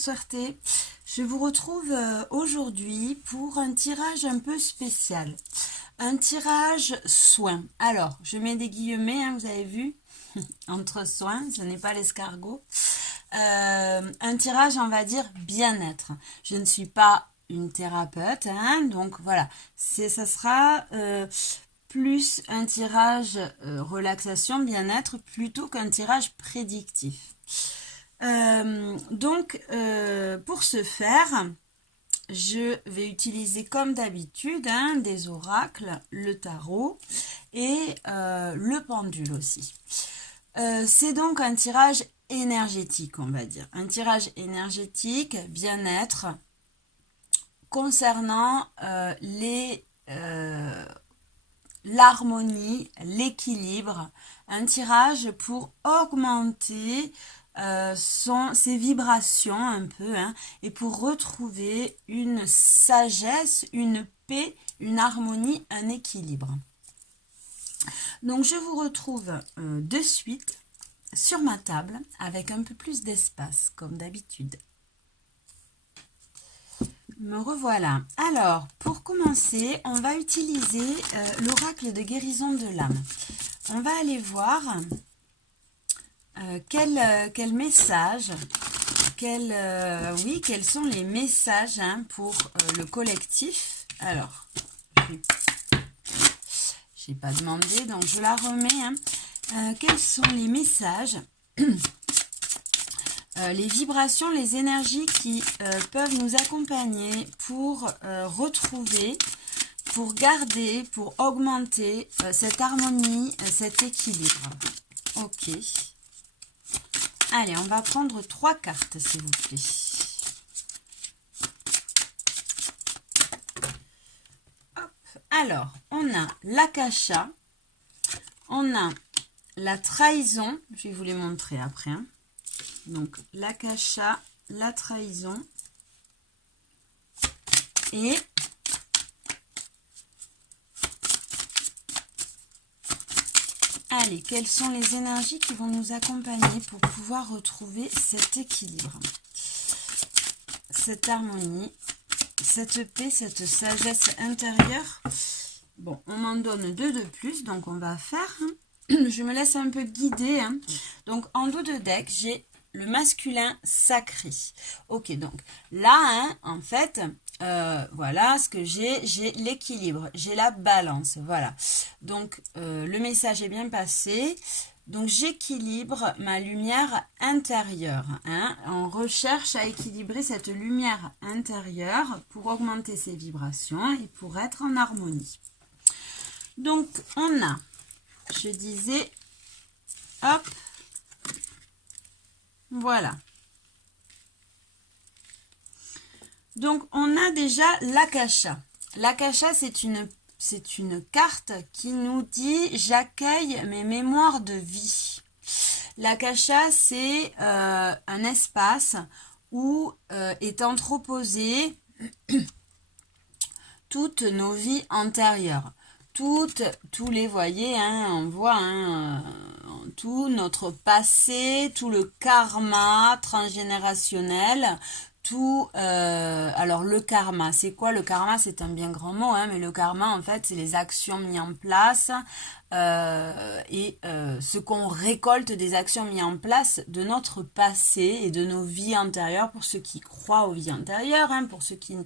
Sortez, je vous retrouve aujourd'hui pour un tirage un peu spécial, un tirage soin. Alors, je mets des guillemets, hein, vous avez vu, entre soins, ce n'est pas l'escargot. Un tirage, on va dire, bien-être. Je ne suis pas une thérapeute, hein, donc voilà, ça sera plus un tirage relaxation, bien-être, plutôt qu'un tirage prédictif. Pour ce faire, je vais utiliser comme d'habitude des oracles, le tarot et le pendule aussi. C'est donc un tirage énergétique, on va dire. Un tirage énergétique, bien-être, concernant l'harmonie, l'équilibre. Un tirage pour augmenter ses vibrations un peu, hein, et pour retrouver une sagesse, une paix, une harmonie, un équilibre. Donc je vous retrouve de suite sur ma table avec un peu plus d'espace comme d'habitude. Me revoilà. Alors pour commencer, on va utiliser l'oracle de guérison de l'âme. On va aller voir quel message, quels sont les messages, hein, pour le collectif. Alors, j'ai pas demandé, donc je la remets. Hein. Quels sont les messages, les vibrations, les énergies qui peuvent nous accompagner pour retrouver, pour garder, pour augmenter cette harmonie, cet équilibre. Ok. Allez, on va prendre 3 cartes, s'il vous plaît. Hop. Alors, on a l'akasha, on a la trahison, je vais vous les montrer après. Hein. Donc, l'akasha, la trahison et allez, quelles sont les énergies qui vont nous accompagner pour pouvoir retrouver cet équilibre, cette harmonie, cette paix, cette sagesse intérieure. Bon, on m'en donne 2 de plus, donc on va faire. Hein. Je me laisse un peu guider. Hein. Donc, en dos de deck, j'ai le masculin sacré. Ok, donc là, hein, en fait... voilà ce que j'ai l'équilibre, j'ai la balance, voilà. Donc, le message est bien passé. Donc, j'équilibre ma lumière intérieure. Hein. On recherche à équilibrer cette lumière intérieure pour augmenter ses vibrations et pour être en harmonie. Donc, on a, je disais, hop, voilà. Donc, on a déjà l'akasha. L'akasha, c'est une carte qui nous dit « J'accueille mes mémoires de vie ». L'akasha, c'est un espace où est entreposé toutes nos vies antérieures. Tous les, voyez, hein, on voit, hein, tout notre passé, tout le karma transgénérationnel, alors le karma, c'est quoi le karma? C'est un bien grand mot, hein, mais le karma, en fait, c'est les actions mises en place ce qu'on récolte des actions mises en place de notre passé et de nos vies antérieures, pour ceux qui croient aux vies antérieures, hein, pour ceux qui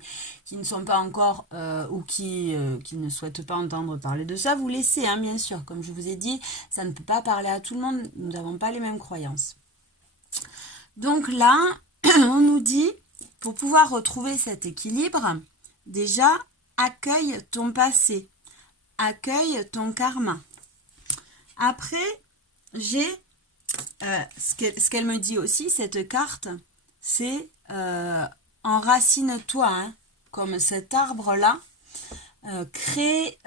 ne sont pas encore ou qui ne souhaitent pas entendre parler de ça, vous laissez, hein, bien sûr, comme je vous ai dit, ça ne peut pas parler à tout le monde, nous n'avons pas les mêmes croyances. Donc là, on nous dit, pour pouvoir retrouver cet équilibre, déjà, accueille ton passé, accueille ton karma. Après, j'ai ce qu'elle me dit aussi, cette carte, c'est enracine-toi, hein, comme cet arbre-là, crée-toi,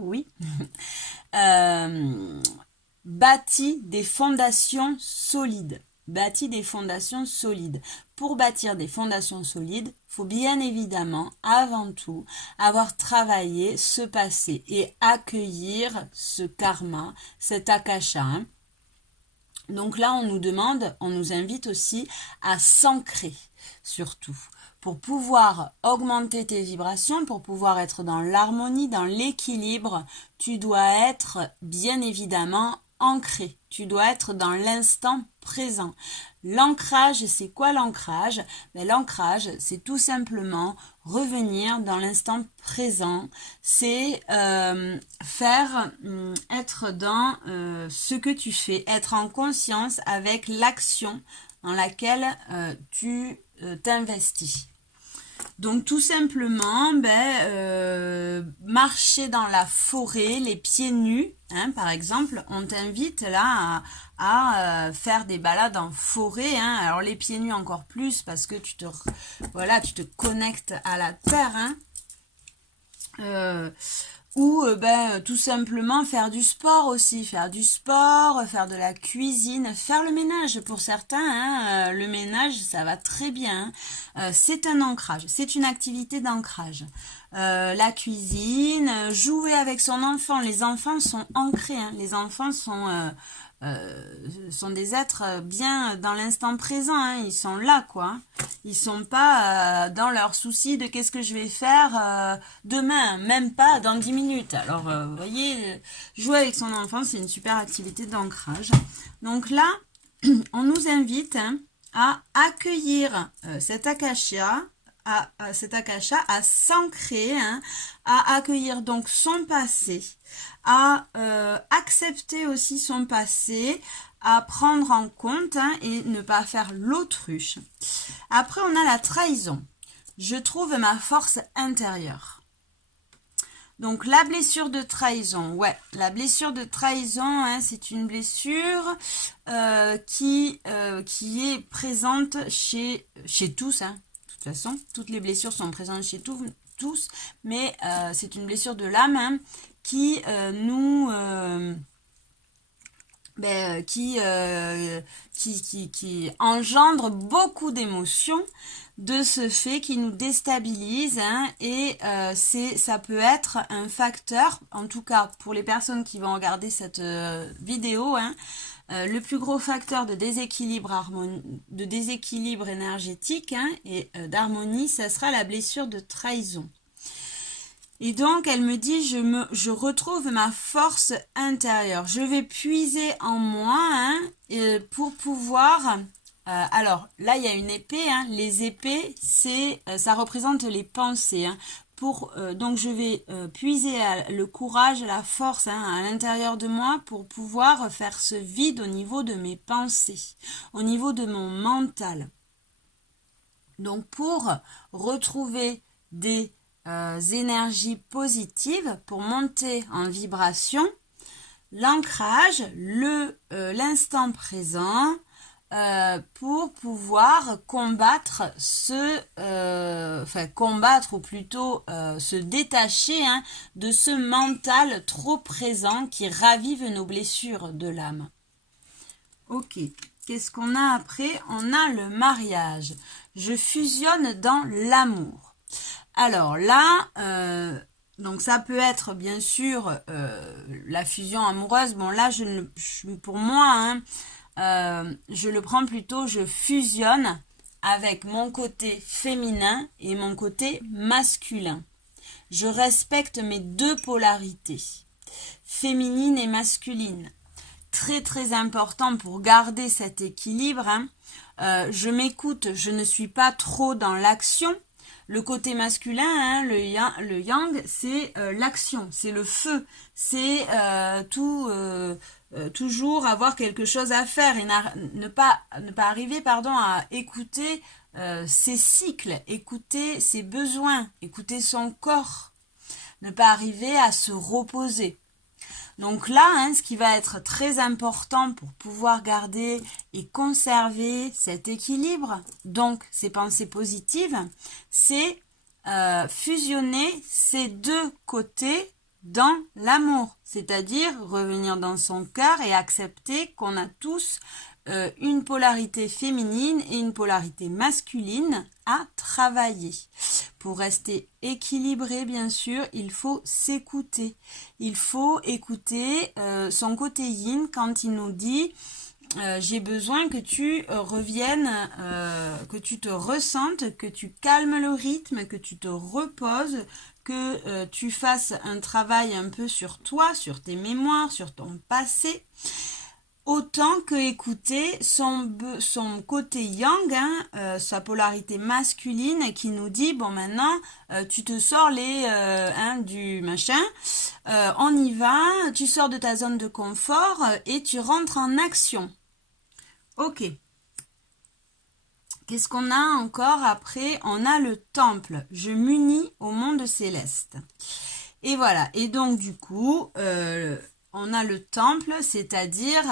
oui, bâtis des fondations solides. Bâtis des fondations solides. Pour bâtir des fondations solides, il faut bien évidemment, avant tout, avoir travaillé ce passé et accueillir ce karma, cet akasha. Hein. Donc là, on nous demande, on nous invite aussi à s'ancrer, surtout, pour pouvoir augmenter tes vibrations, pour pouvoir être dans l'harmonie, dans l'équilibre. Tu dois être bien évidemment ancré. Tu dois être dans l'instant présent. L'ancrage, c'est quoi l'ancrage? L'ancrage, c'est tout simplement revenir dans l'instant présent. C'est être dans ce que tu fais, être en conscience avec l'action dans laquelle tu t'investis. Donc tout simplement, marcher dans la forêt, les pieds nus, hein, par exemple, on t'invite là à faire des balades en forêt, hein. Alors les pieds nus encore plus parce que tu te connectes à la terre, hein. Ou tout simplement faire du sport aussi, faire de la cuisine, faire le ménage pour certains, hein, le ménage ça va très bien, c'est un ancrage, c'est une activité d'ancrage. La cuisine, jouer avec son enfant, les enfants sont ancrés, hein, les enfants sont des êtres bien dans l'instant présent, hein, ils sont là quoi, ils sont pas dans leurs soucis de qu'est-ce que je vais faire demain, même pas dans 10 minutes. Alors vous voyez, jouer avec son enfant c'est une super activité d'ancrage. Donc là on nous invite, hein, à accueillir cet akasha, à s'ancrer, hein, à accueillir donc son passé, à accepter aussi son passé, à prendre en compte, hein, et ne pas faire l'autruche. Après, on a la trahison. Je trouve ma force intérieure. Donc, la blessure de trahison. Ouais, la blessure de trahison, hein, c'est une blessure qui est présente chez tous, hein. De toute façon, toutes les blessures sont présentes chez tous, mais c'est une blessure de l'âme, hein, qui qui engendre beaucoup d'émotions, de ce fait qui nous déstabilise, hein, et ça peut être un facteur, en tout cas pour les personnes qui vont regarder cette vidéo, hein, le plus gros facteur de déséquilibre énergétique, hein, et d'harmonie, ça sera la blessure de trahison. Et donc, elle me dit, je retrouve ma force intérieure. Je vais puiser en moi, hein, pour pouvoir... alors, là, il y a une épée, hein. Les épées, ça représente les pensées, hein. Donc, je vais puiser le courage, la force, hein, à l'intérieur de moi pour pouvoir faire ce vide au niveau de mes pensées, au niveau de mon mental. Donc, pour retrouver des énergies positives, pour monter en vibration, l'ancrage, l'instant présent, pour pouvoir combattre combattre ou plutôt se détacher, hein, de ce mental trop présent qui ravive nos blessures de l'âme. Ok, qu'est-ce qu'on a après? On a le mariage. Je fusionne dans l'amour. Alors là, donc ça peut être bien sûr la fusion amoureuse. Bon là, pour moi, hein, je le prends plutôt, je fusionne avec mon côté féminin et mon côté masculin. Je respecte mes deux polarités, féminine et masculine. Très très important pour garder cet équilibre, hein. Je m'écoute, je ne suis pas trop dans l'action. Le côté masculin, hein, le yang, c'est l'action, c'est le feu, c'est toujours avoir quelque chose à faire et ne pas arriver à écouter ses cycles, écouter ses besoins, écouter son corps, ne pas arriver à se reposer. Donc là, hein, ce qui va être très important pour pouvoir garder et conserver cet équilibre, donc ces pensées positives, c'est fusionner ces deux côtés dans l'amour, c'est-à-dire revenir dans son cœur et accepter qu'on a tous une polarité féminine et une polarité masculine à travailler. Pour rester équilibré, bien sûr, il faut s'écouter. Il faut écouter son côté yin quand il nous dit j'ai besoin que tu reviennes, que tu te ressentes, que tu calmes le rythme, que tu te reposes, que tu fasses un travail un peu sur toi, sur tes mémoires, sur ton passé, autant que écouter son côté yang, hein, sa polarité masculine qui nous dit, bon maintenant, tu te sors du machin, on y va, tu sors de ta zone de confort et tu rentres en action. Ok. Qu'est-ce qu'on a encore après? On a le temple. Je m'unis au monde céleste. Et voilà. Et donc, du coup, on a le temple, c'est-à-dire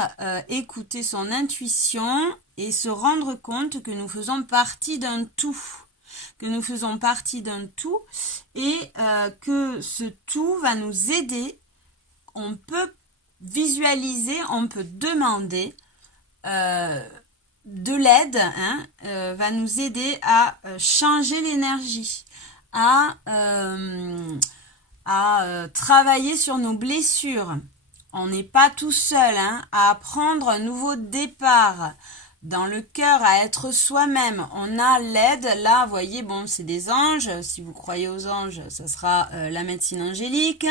écouter son intuition et se rendre compte que nous faisons partie d'un tout. Que nous faisons partie d'un tout et que ce tout va nous aider. On peut visualiser, on peut demander de l'aide, hein, va nous aider à changer l'énergie, à travailler sur nos blessures. On n'est pas tout seul, hein, à prendre un nouveau départ dans le cœur, à être soi-même. On a l'aide, là, vous voyez, bon, c'est des anges. Si vous croyez aux anges, ça sera la médecine angélique.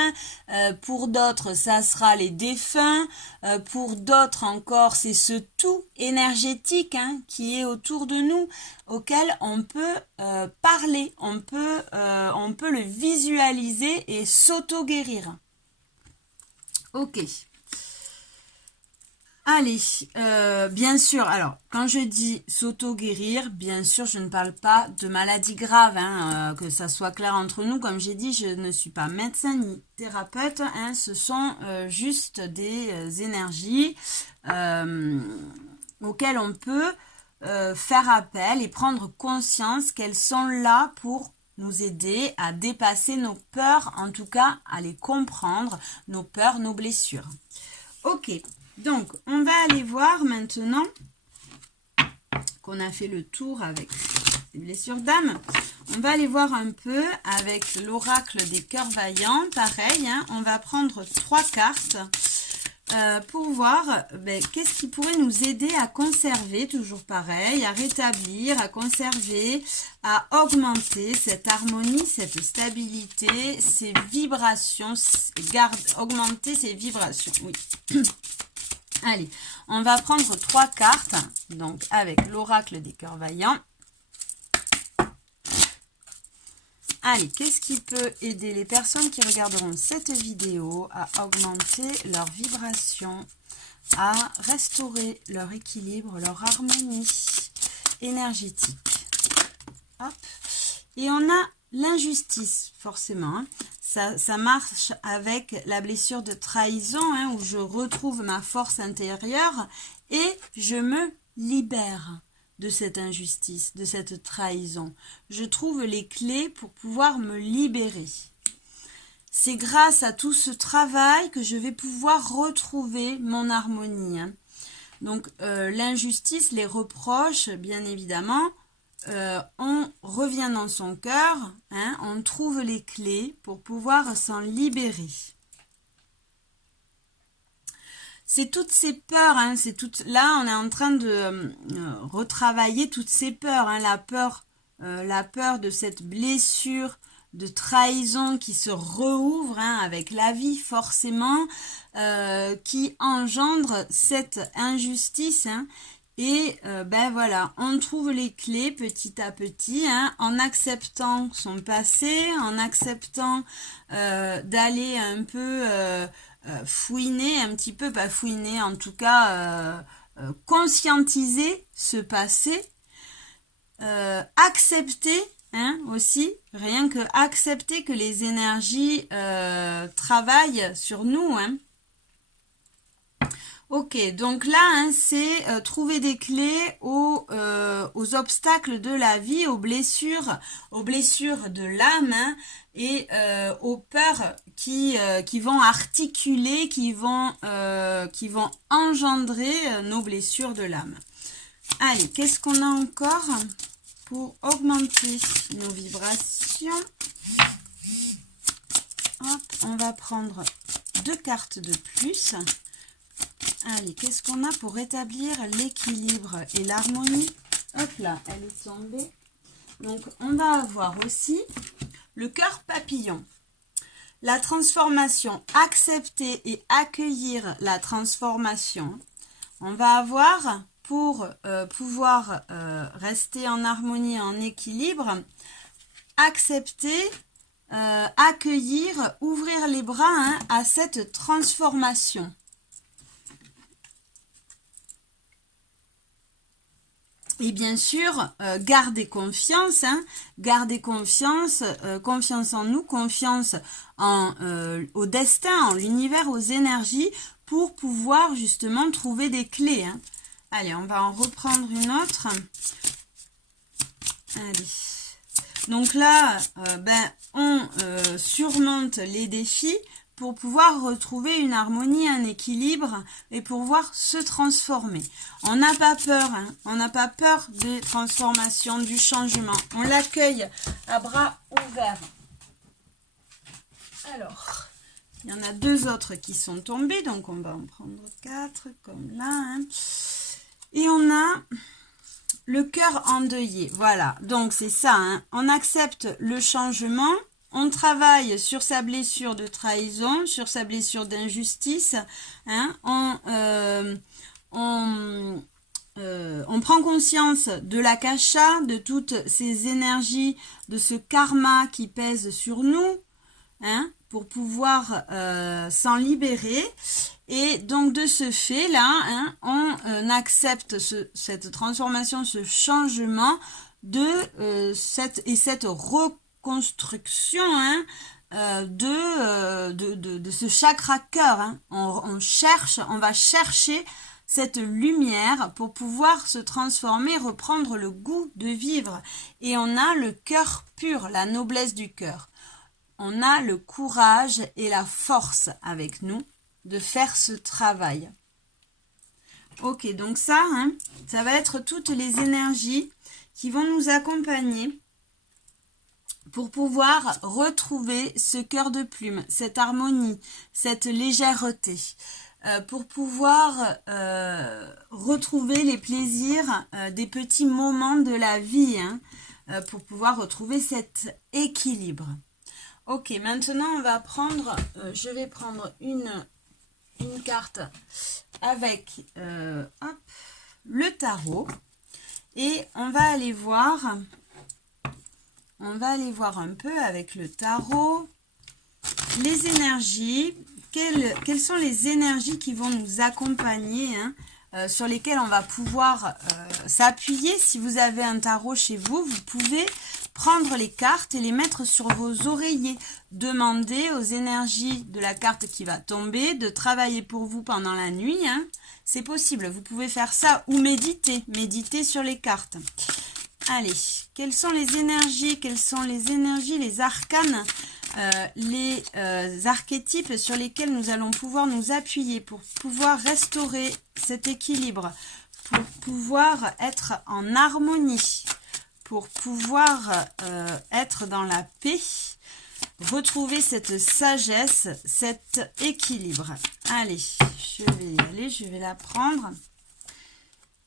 Pour d'autres, ça sera les défunts. Pour d'autres encore, c'est ce tout énergétique, hein, qui est autour de nous, auquel on peut parler, on peut le visualiser et s'auto-guérir. Ok. Allez, bien sûr, alors, quand je dis s'auto-guérir, bien sûr, je ne parle pas de maladies graves, hein, que ça soit clair entre nous. Comme j'ai dit, je ne suis pas médecin ni thérapeute, hein, ce sont juste des énergies auxquelles on peut faire appel et prendre conscience qu'elles sont là pour nous aider à dépasser nos peurs, en tout cas à les comprendre, nos peurs, nos blessures. Ok. Donc, on va aller voir maintenant qu'on a fait le tour avec les blessures d'âme. On va aller voir un peu avec l'oracle des cœurs vaillants. Pareil, hein, on va prendre 3 cartes pour voir qu'est-ce qui pourrait nous aider à conserver, toujours pareil, à rétablir, à conserver, à augmenter cette harmonie, cette stabilité, ces vibrations, augmenter ces vibrations, oui. Allez, on va prendre 3 cartes, donc avec l'oracle des cœurs vaillants. Allez, qu'est-ce qui peut aider les personnes qui regarderont cette vidéo à augmenter leur vibration, à restaurer leur équilibre, leur harmonie énergétique? Hop. Et on a l'injustice, forcément, hein. Ça marche avec la blessure de trahison, hein, où je retrouve ma force intérieure et je me libère de cette injustice, de cette trahison. Je trouve les clés pour pouvoir me libérer. C'est grâce à tout ce travail que je vais pouvoir retrouver mon harmonie, hein. Donc, l'injustice, les reproches, bien évidemment, on revient dans son cœur, hein, on trouve les clés pour pouvoir s'en libérer. C'est toutes ces peurs, hein, là on est en train de retravailler toutes ces peurs, hein, la peur de cette blessure de trahison qui se rouvre, hein, avec la vie forcément, qui engendre cette injustice, hein. Et voilà, on trouve les clés petit à petit, hein, en acceptant son passé, en acceptant d'aller un peu fouiner, un petit peu, pas fouiner, en tout cas conscientiser ce passé, accepter, hein, aussi, rien que accepter que les énergies travaillent sur nous, hein. Ok, donc là, hein, c'est trouver des clés aux obstacles de la vie, aux blessures de l'âme, hein, et aux peurs qui vont articuler, qui vont engendrer nos blessures de l'âme. Allez, qu'est-ce qu'on a encore pour augmenter nos vibrations? Hop, on va prendre 2 cartes de plus. Allez, qu'est-ce qu'on a pour rétablir l'équilibre et l'harmonie? Hop là, elle est tombée. Donc, on va avoir aussi le cœur papillon. La transformation, accepter et accueillir la transformation. On va avoir, pour pouvoir rester en harmonie, en équilibre, accepter, accueillir, ouvrir les bras à cette transformation. Et bien sûr, garder confiance, garder confiance, confiance en nous, confiance au destin, en l'univers, aux énergies, pour pouvoir justement trouver des clés. Allez, on va en reprendre une autre. Allez. Donc là, on surmonte les défis pour pouvoir retrouver une harmonie, un équilibre et pour pouvoir se transformer. On n'a pas peur, on n'a pas peur des transformations, du changement. On l'accueille à bras ouverts. Alors, il y en a 2 autres qui sont tombés, donc on va en prendre 4 comme là. Et on a le cœur endeuillé. Voilà, donc c'est ça. On accepte le changement. On travaille sur sa blessure de trahison, sur sa blessure d'injustice. On prend conscience de l'akasha, de toutes ces énergies, de ce karma qui pèse sur nous, pour pouvoir s'en libérer. Et donc de ce fait-là, on accepte cette transformation, ce changement de cette reconstruction de ce chakra cœur. On va chercher cette lumière pour pouvoir se transformer, reprendre le goût de vivre. Et on a le cœur pur, la noblesse du cœur. On a le courage et la force avec nous de faire ce travail. Ok, donc ça va être toutes les énergies qui vont nous accompagner pour pouvoir retrouver ce cœur de plume, cette harmonie, cette légèreté, pour pouvoir retrouver les plaisirs des petits moments de la vie, pour pouvoir retrouver cet équilibre. Ok, maintenant on va prendre, je vais prendre une carte avec le tarot et on va aller voir un peu avec le tarot les énergies, quelles sont les énergies qui vont nous accompagner, sur lesquelles on va pouvoir s'appuyer. Si vous avez un tarot chez vous, vous pouvez prendre les cartes et les mettre sur vos oreillers. Demandez aux énergies de la carte qui va tomber de travailler pour vous pendant la nuit. C'est possible, vous pouvez faire ça ou méditer sur les cartes. Allez, quelles sont les énergies, les arcanes, les archétypes sur lesquels nous allons pouvoir nous appuyer pour pouvoir restaurer cet équilibre, pour pouvoir être en harmonie, pour pouvoir être dans la paix, retrouver cette sagesse, cet équilibre. Allez, je vais y aller, je vais la prendre.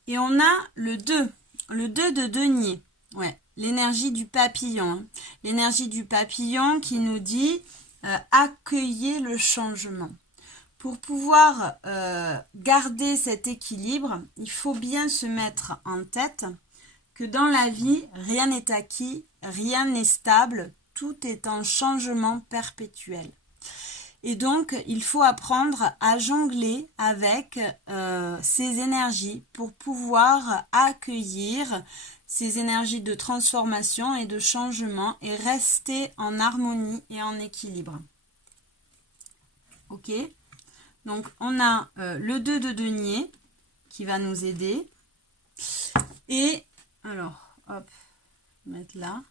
Et on a le 2 de denier. Ouais, l'énergie du papillon. L'énergie du papillon qui nous dit accueillez le changement. Pour pouvoir garder cet équilibre, il faut bien se mettre en tête que dans la vie, rien n'est acquis, rien n'est stable, tout est en changement perpétuel. Et donc, il faut apprendre à jongler avec ces énergies pour pouvoir accueillir ces énergies de transformation et de changement et rester en harmonie et en équilibre. Ok? Donc, on a le 2 de denier qui va nous aider. Et, alors, hop, mettre là.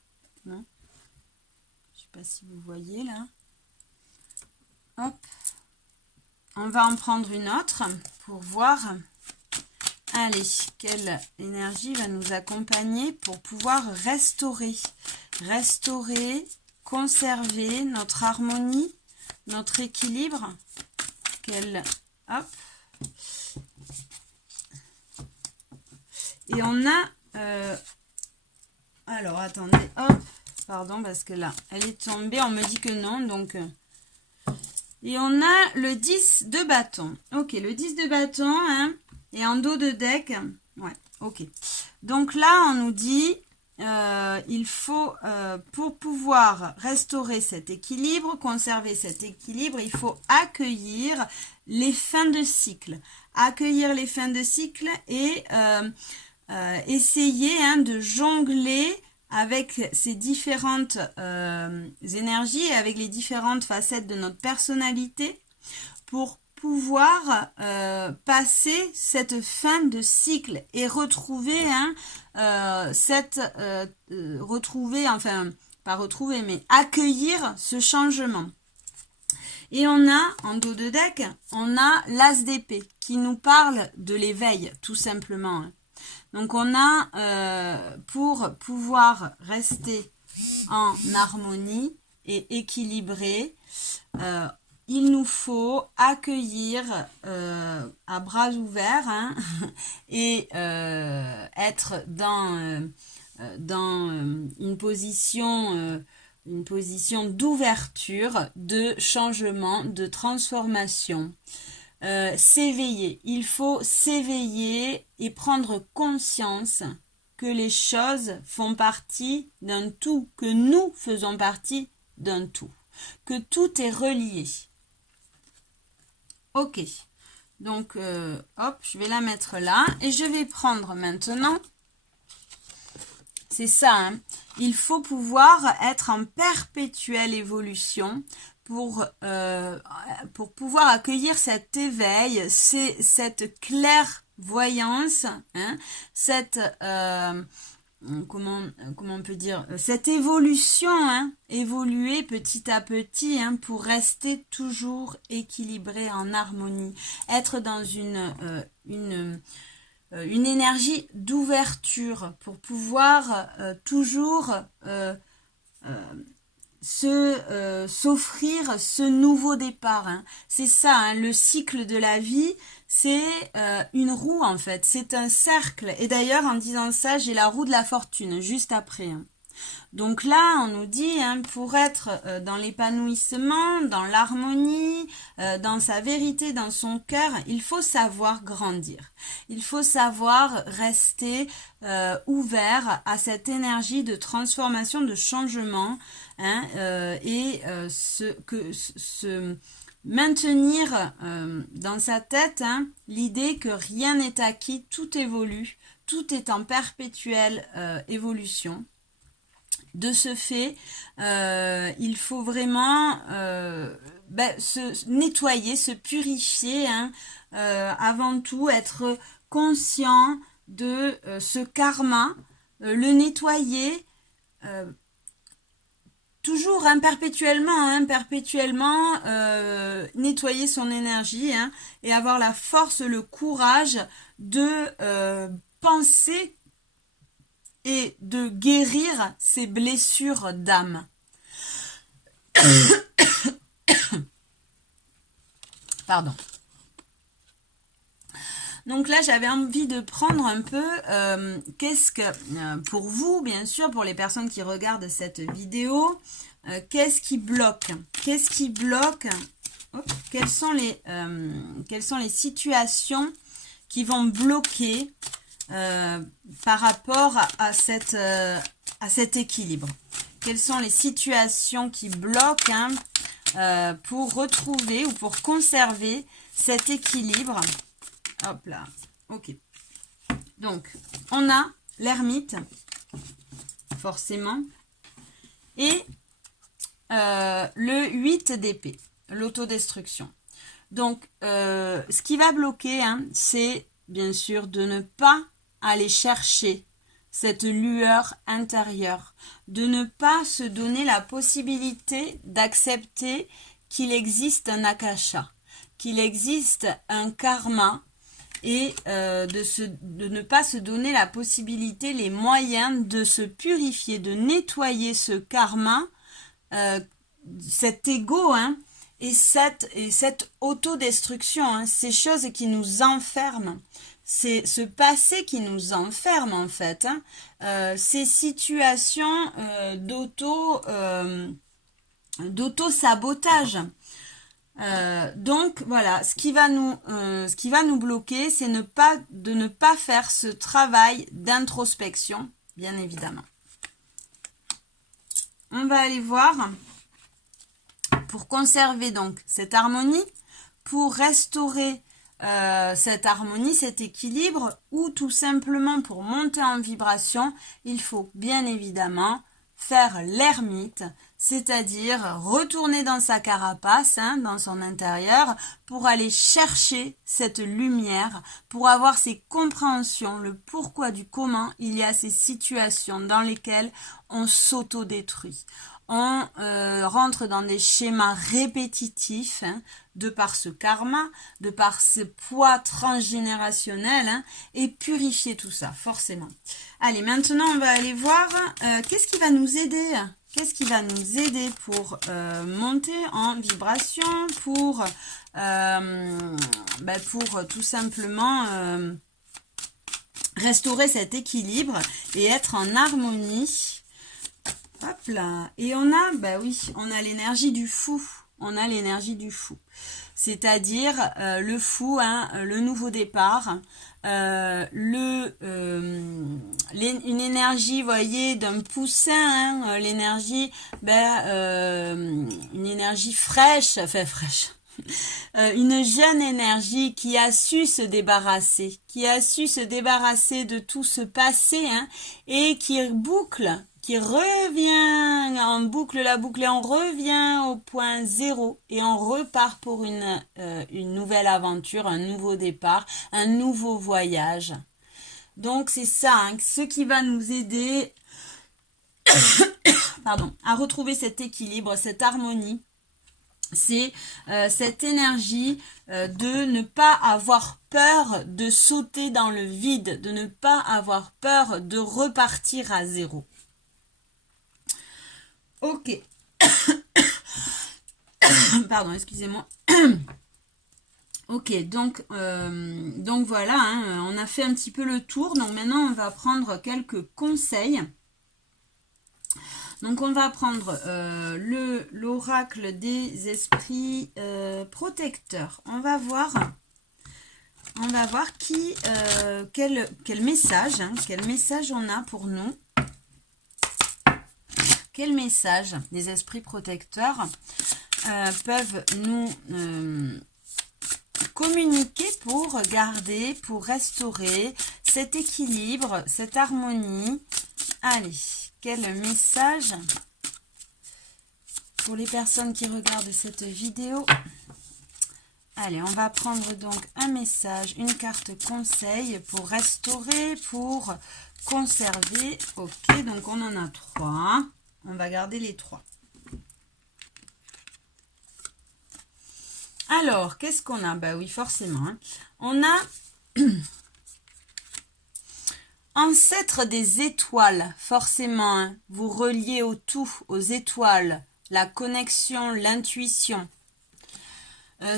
Non? Je ne sais pas si vous voyez là. Hop. On va en prendre une autre pour voir. Allez, quelle énergie va nous accompagner pour pouvoir restaurer, conserver notre harmonie, notre équilibre. Hop. Et on a... alors, attendez, hop, pardon, parce que là, elle est tombée, on me dit que non, donc... et on a le 10 de bâton. Ok, le 10 de bâton, hein, et en dos de deck, ouais, ok. Donc là, on nous dit... il faut, pour pouvoir restaurer cet équilibre, conserver cet équilibre, il faut accueillir les fins de cycle. Accueillir les fins de cycle et essayer de jongler avec ces différentes énergies et avec les différentes facettes de notre personnalité pour pouvoir passer cette fin de cycle et retrouver accueillir ce changement. Et on a, en dos de deck, on a l'as d'épée qui nous parle de l'éveil, tout simplement. Donc on a, pour pouvoir rester en harmonie et équilibré, il nous faut accueillir à bras ouverts et être dans une position d'ouverture, de changement, de transformation. S'éveiller, il faut s'éveiller et prendre conscience que les choses font partie d'un tout, que nous faisons partie d'un tout, que tout est relié. Ok, donc hop, je vais la mettre là et je vais prendre maintenant, c'est ça, il faut pouvoir être en perpétuelle évolution pour pouvoir accueillir cet éveil, cette clairvoyance, cette... comment on peut dire, cette évolution, évoluer petit à petit pour rester toujours équilibré en harmonie, être dans une énergie d'ouverture pour pouvoir toujours s'offrir ce nouveau départ. C'est ça, le cycle de la vie, c'est une roue en fait, c'est un cercle. Et d'ailleurs, en disant ça, j'ai la roue de la fortune juste après. Donc là, on nous dit, pour être dans l'épanouissement, dans l'harmonie, dans sa vérité, dans son cœur, il faut savoir grandir. Il faut savoir rester ouvert à cette énergie de transformation, de changement, et se maintenir dans sa tête l'idée que rien n'est acquis, tout évolue, tout est en perpétuelle évolution. De ce fait, il faut vraiment se nettoyer, se purifier, avant tout être conscient de ce karma, le nettoyer toujours perpétuellement, nettoyer son énergie et avoir la force, le courage de penser et de guérir ses blessures d'âme. Pardon. Donc là, j'avais envie de prendre un peu, pour vous, bien sûr, pour les personnes qui regardent cette vidéo, qu'est-ce qui bloque? Qu'est-ce qui bloque? Quelles sont les situations qui vont bloquer par rapport à cet équilibre? Quelles sont les situations qui bloquent pour retrouver ou pour conserver cet équilibre? Hop là, ok. Donc, on a l'ermite, forcément, et le 8 d'épée, l'autodestruction. Donc, ce qui va bloquer, c'est bien sûr de ne pas aller chercher cette lueur intérieure, de ne pas se donner la possibilité d'accepter qu'il existe un akasha, qu'il existe un karma, et de ne pas se donner la possibilité, les moyens de se purifier, de nettoyer ce karma, cet ego, et cette autodestruction, ces choses qui nous enferment, c'est ce passé qui nous enferme en fait, hein. Ces situations d'auto-sabotage. Donc voilà, ce qui va nous bloquer, c'est de ne pas faire ce travail d'introspection, bien évidemment. On va aller voir pour conserver donc cette harmonie, pour restaurer cette harmonie, cet équilibre, ou tout simplement pour monter en vibration, il faut bien évidemment faire l'ermite, c'est-à-dire retourner dans sa carapace, hein, dans son intérieur, pour aller chercher cette lumière, pour avoir ces compréhensions, le pourquoi du comment il y a ces situations dans lesquelles on s'autodétruit. On rentre dans des schémas répétitifs, hein, de par ce karma, de par ce poids transgénérationnel, hein, et purifier tout ça, forcément. Allez, maintenant, on va aller voir qu'est-ce qui va nous aider. Qu'est-ce qui va nous aider pour monter en vibration, pour tout simplement restaurer cet équilibre et être en harmonie. Hop là. Et on a l'énergie du fou. On a l'énergie du fou. C'est-à-dire le fou, hein, le nouveau départ, une énergie, voyez, d'un poussin, hein, l'énergie, une énergie fraîche, une jeune énergie qui a su se débarrasser, de tout ce passé, hein, et qui revient en boucle la boucle et on revient au point zéro et on repart pour une nouvelle aventure, un nouveau départ, un nouveau voyage. Donc c'est ça, hein, ce qui va nous aider à retrouver cet équilibre, cette harmonie. C'est cette énergie de ne pas avoir peur de sauter dans le vide, de ne pas avoir peur de repartir à zéro. Ok. Pardon, excusez-moi. Ok, donc voilà, hein, on a fait un petit peu le tour. Donc maintenant, on va prendre quelques conseils. Donc on va prendre l'oracle des esprits protecteurs. On va voir quel message on a pour nous. Quel message les esprits protecteurs peuvent nous communiquer pour garder, pour restaurer cet équilibre, cette harmonie. Allez, quel message pour les personnes qui regardent cette vidéo. Allez, on va prendre donc un message, une carte conseil pour restaurer, pour conserver. Ok, donc on en a 3. On va garder les 3. Alors, qu'est-ce qu'on a? Bah oui, forcément. Hein. On a ancêtre des étoiles, forcément. Hein. Vous reliez au tout, aux étoiles, la connexion, l'intuition.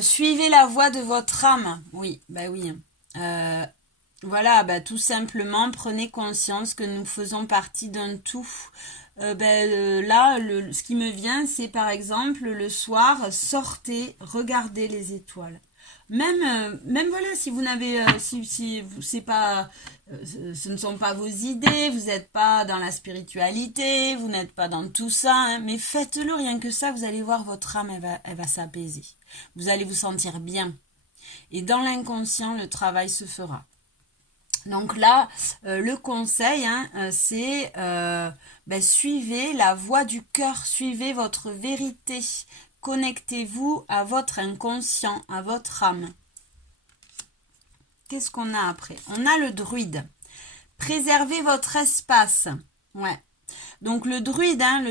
Suivez la voie de votre âme. Oui, bah oui. Voilà, bah tout simplement, prenez conscience que nous faisons partie d'un tout. Là, ce qui me vient, c'est par exemple le soir, sortez, regardez les étoiles. Même voilà, si vous n'avez, c'est pas, ce ne sont pas vos idées, vous n'êtes pas dans la spiritualité, vous n'êtes pas dans tout ça, hein, mais faites-le, rien que ça, vous allez voir votre âme, elle va s'apaiser. Vous allez vous sentir bien. Et dans l'inconscient, le travail se fera. Donc là, le conseil, hein, c'est suivez la voie du cœur, suivez votre vérité, connectez-vous à votre inconscient, à votre âme. Qu'est-ce qu'on a après? On a le druide. Préservez votre espace. Ouais. Donc le druide, hein,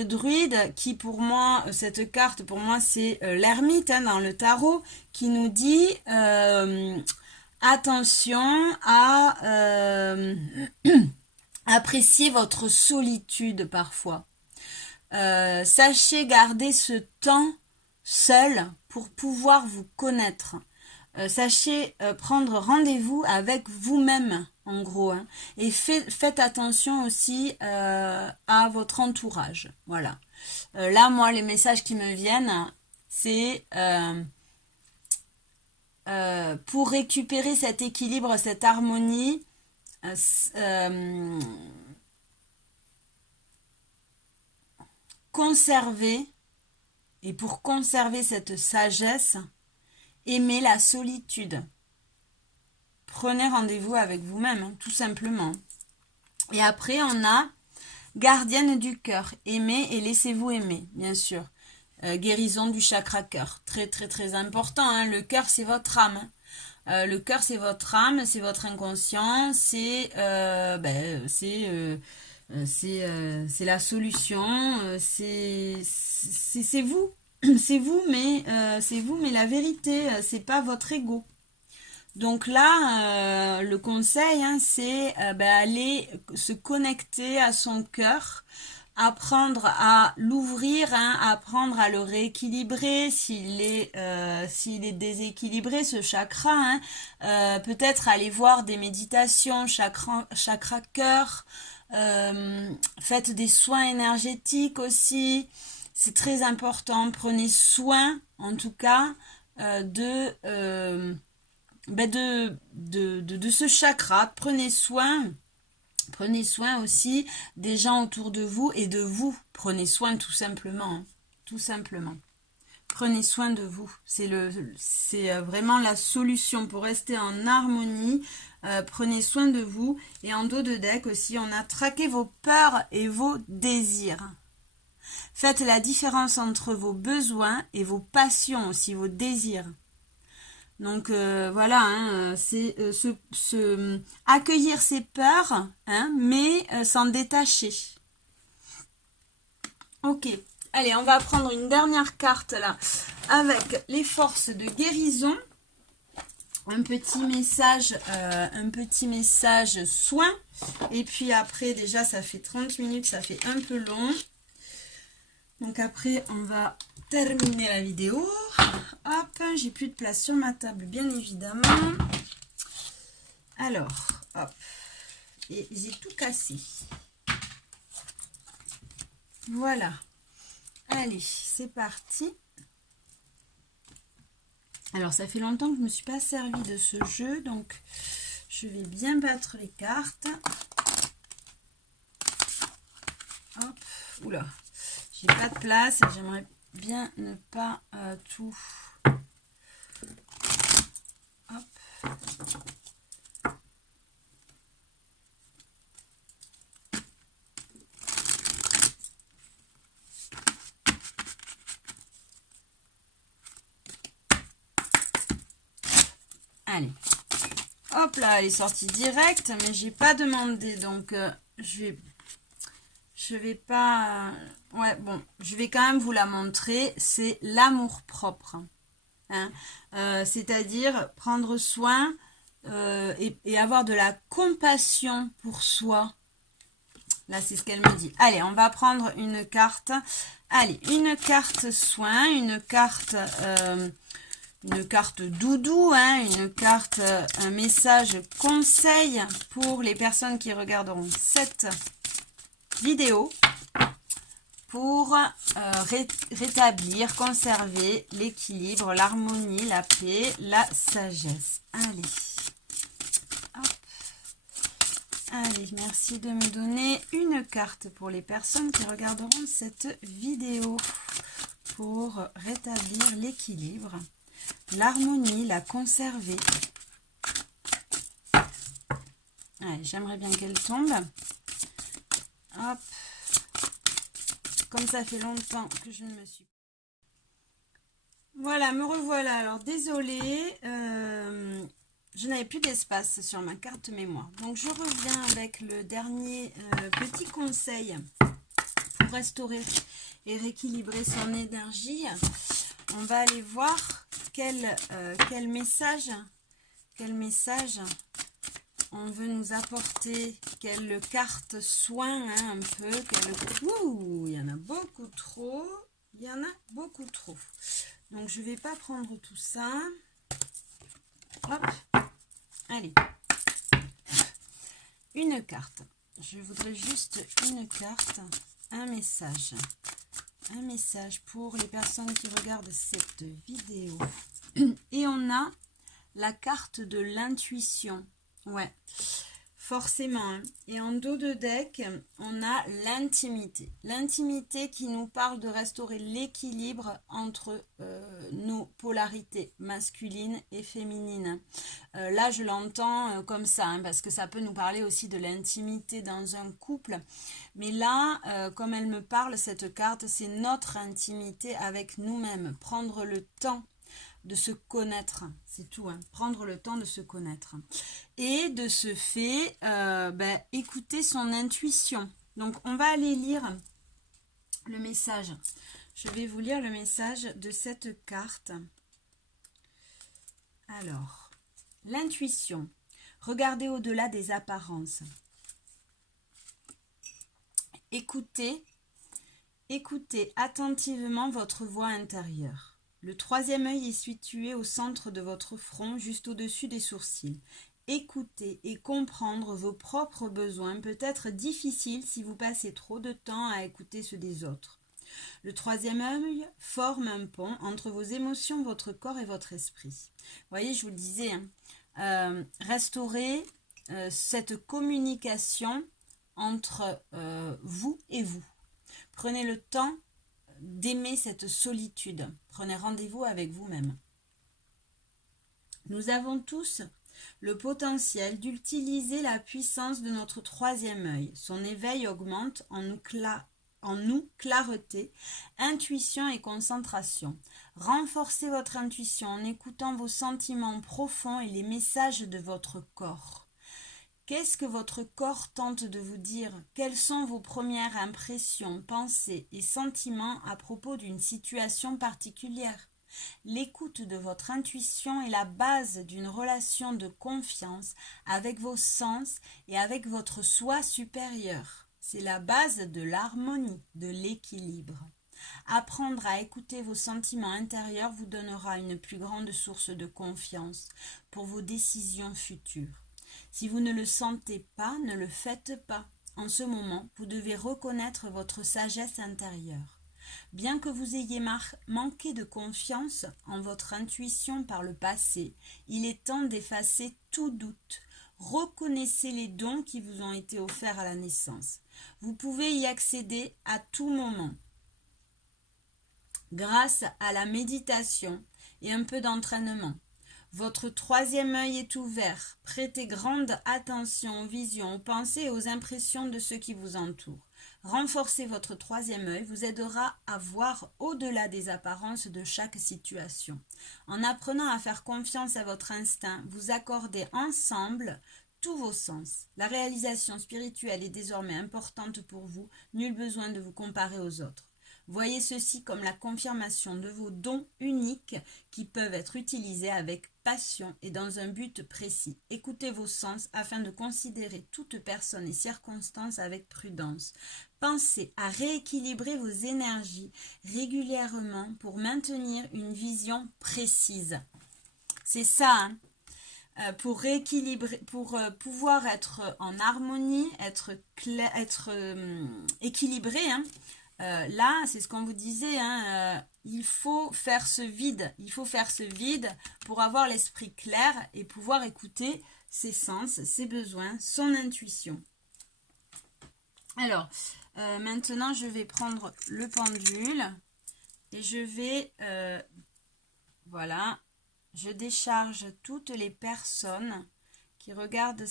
qui pour moi, cette carte pour moi c'est l'ermite, hein, dans le tarot, qui nous dit attention à apprécier votre solitude parfois. Sachez garder ce temps seul pour pouvoir vous connaître. sachez prendre rendez-vous avec vous-même, en gros. Hein, et faites attention aussi à votre entourage. Voilà. Là, moi, les messages qui me viennent, c'est pour récupérer cet équilibre, cette harmonie, conserver, et pour conserver cette sagesse, aimez la solitude. Prenez rendez-vous avec vous-même, hein, tout simplement. Et après, on a gardienne du cœur. Aimez et laissez-vous aimer, bien sûr. Guérison du chakra cœur. Très, très, très important. Hein. Le cœur, c'est votre âme. Le cœur, c'est votre âme, c'est votre inconscient, c'est la solution, c'est vous. C'est vous, mais la vérité, c'est pas votre ego. Donc là, le conseil, hein, c'est aller se connecter à son cœur, apprendre à l'ouvrir, hein, apprendre à le rééquilibrer s'il est déséquilibré, ce chakra. Hein, peut-être aller voir des méditations, chakra cœur. Faites des soins énergétiques aussi. C'est très important. Prenez soin, en tout cas, de ce chakra. Prenez soin aussi des gens autour de vous et de vous. Prenez soin tout simplement. Hein, tout simplement. Prenez soin de vous. C'est vraiment la solution pour rester en harmonie. Prenez soin de vous. Et en dos de deck aussi, on a traqué vos peurs et vos désirs. Faites la différence entre vos besoins et vos passions aussi, vos désirs. Donc voilà, hein, c'est accueillir ses peurs, hein, mais s'en détacher. Ok, allez, on va prendre une dernière carte là, avec les forces de guérison. Un petit message soin. Et puis après, déjà, ça fait 30 minutes, ça fait un peu long. Donc après, on va terminer la vidéo. Hop, j'ai plus de place sur ma table, bien évidemment. Alors, hop. Et j'ai tout cassé. Voilà. Allez, c'est parti. Alors, ça fait longtemps que je ne me suis pas servi de ce jeu, donc je vais bien battre les cartes. Hop, oula. J'ai pas de place et j'aimerais bien ne pas tout. Hop. Allez. Hop là, elle est sortie directe, mais j'ai pas demandé, donc je vais pas... ouais, bon, je vais quand même vous la montrer. C'est l'amour-propre. Hein. C'est-à-dire prendre soin et avoir de la compassion pour soi. Là, c'est ce qu'elle me dit. Allez, on va prendre une carte. Allez, une carte soin, une carte doudou, hein, une carte, un message conseil pour les personnes qui regarderont cette vidéo pour rétablir, conserver l'équilibre, l'harmonie, la paix, la sagesse. Allez. Hop. Allez, merci de me donner une carte pour les personnes qui regarderont cette vidéo pour rétablir l'équilibre, l'harmonie, la conserver. Allez, j'aimerais bien qu'elle tombe. Hop. Comme ça fait longtemps que je ne me suis... Voilà, me revoilà. Alors, désolée, je n'avais plus d'espace sur ma carte mémoire. Donc, je reviens avec le dernier petit conseil pour restaurer et rééquilibrer son énergie. On va aller voir quel message on veut nous apporter, quelle carte soin, hein, un peu. Ouh, il y en a beaucoup trop. Il y en a beaucoup trop. Donc, je ne vais pas prendre tout ça. Hop. Allez. Une carte. Je voudrais juste une carte. Un message. Un message pour les personnes qui regardent cette vidéo. Et on a la carte de l'intuition. Ouais. Forcément, hein. Et en dos de deck, on a l'intimité. L'intimité qui nous parle de restaurer l'équilibre entre nos polarités masculines et féminines. Là, je l'entends comme ça, hein, parce que ça peut nous parler aussi de l'intimité dans un couple. Mais là, comme elle me parle, cette carte, c'est notre intimité avec nous-mêmes. Prendre le temps de se connaître, c'est tout, hein. Prendre le temps de se connaître. Et de ce fait, écouter son intuition. Donc, on va aller lire le message. Je vais vous lire le message de cette carte. Alors, l'intuition. Regardez au-delà des apparences. Écoutez attentivement votre voix intérieure. Le troisième œil est situé au centre de votre front, juste au-dessus des sourcils. Écouter et comprendre vos propres besoins peut être difficile si vous passez trop de temps à écouter ceux des autres. Le troisième œil forme un pont entre vos émotions, votre corps et votre esprit. Vous voyez, je vous le disais, hein, restaurer cette communication entre vous et vous. Prenez le temps d'aimer cette solitude. Prenez rendez-vous avec vous-même. Nous avons tous le potentiel d'utiliser la puissance de notre troisième œil. Son éveil augmente en nous clarté, intuition et concentration. Renforcez votre intuition en écoutant vos sentiments profonds et les messages de votre corps. Qu'est-ce que votre corps tente de vous dire? Quelles sont vos premières impressions, pensées et sentiments à propos d'une situation particulière? L'écoute de votre intuition est la base d'une relation de confiance avec vos sens et avec votre soi supérieur. C'est la base de l'harmonie, de l'équilibre. Apprendre à écouter vos sentiments intérieurs vous donnera une plus grande source de confiance pour vos décisions futures. Si vous ne le sentez pas, ne le faites pas. En ce moment, vous devez reconnaître votre sagesse intérieure. Bien que vous ayez manqué de confiance en votre intuition par le passé, il est temps d'effacer tout doute. Reconnaissez les dons qui vous ont été offerts à la naissance. Vous pouvez y accéder à tout moment. Grâce à la méditation et un peu d'entraînement. Votre troisième œil est ouvert. Prêtez grande attention aux visions, aux pensées et aux impressions de ceux qui vous entourent. Renforcer votre troisième œil vous aidera à voir au-delà des apparences de chaque situation. En apprenant à faire confiance à votre instinct, vous accordez ensemble tous vos sens. La réalisation spirituelle est désormais importante pour vous. Nul besoin de vous comparer aux autres. Voyez ceci comme la confirmation de vos dons uniques qui peuvent être utilisés avec passion et dans un but précis. Écoutez vos sens afin de considérer toute personne et circonstance avec prudence. Pensez à rééquilibrer vos énergies régulièrement pour maintenir une vision précise. C'est ça, hein. Pour rééquilibrer, pour pouvoir être en harmonie, être équilibré, hein. Là, c'est ce qu'on vous disait, hein, il faut faire ce vide pour avoir l'esprit clair et pouvoir écouter ses sens, ses besoins, son intuition. Alors, maintenant, je vais prendre le pendule et je vais, voilà, je décharge toutes les personnes qui regardent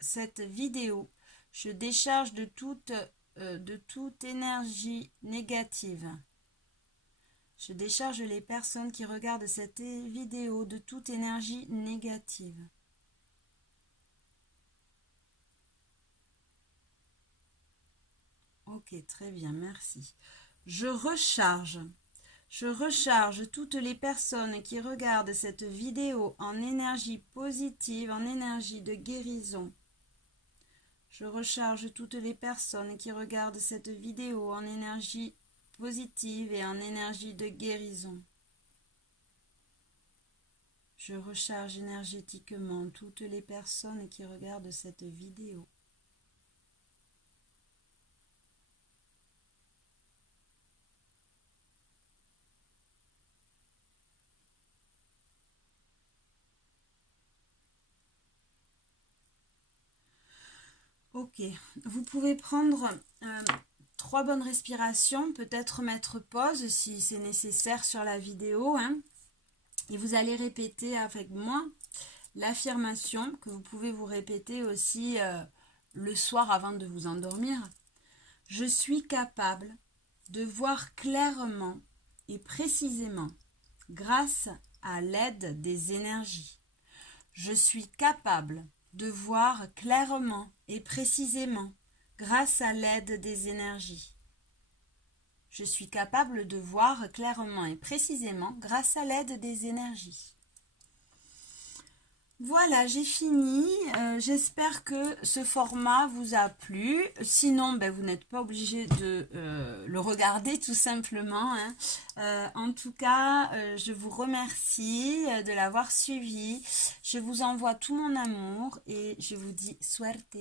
cette vidéo. Je décharge de toute énergie négative. Je décharge les personnes qui regardent cette vidéo de toute énergie négative. Ok, très bien, merci. Je recharge toutes les personnes qui regardent cette vidéo en énergie positive, en énergie de guérison. Je recharge toutes les personnes qui regardent cette vidéo en énergie positive et en énergie de guérison. Je recharge énergétiquement toutes les personnes qui regardent cette vidéo. Ok, vous pouvez prendre 3 bonnes respirations, peut-être mettre pause si c'est nécessaire sur la vidéo, hein. Et vous allez répéter avec moi l'affirmation que vous pouvez vous répéter aussi le soir avant de vous endormir. Je suis capable de voir clairement et précisément grâce à l'aide des énergies. Je suis capable de voir clairement et précisément grâce à l'aide des énergies. Je suis capable de voir clairement et précisément grâce à l'aide des énergies. Voilà, j'ai fini. J'espère que ce format vous a plu. Sinon, vous n'êtes pas obligé de le regarder tout simplement, hein. En tout cas, je vous remercie de l'avoir suivi. Je vous envoie tout mon amour et je vous dis suerte.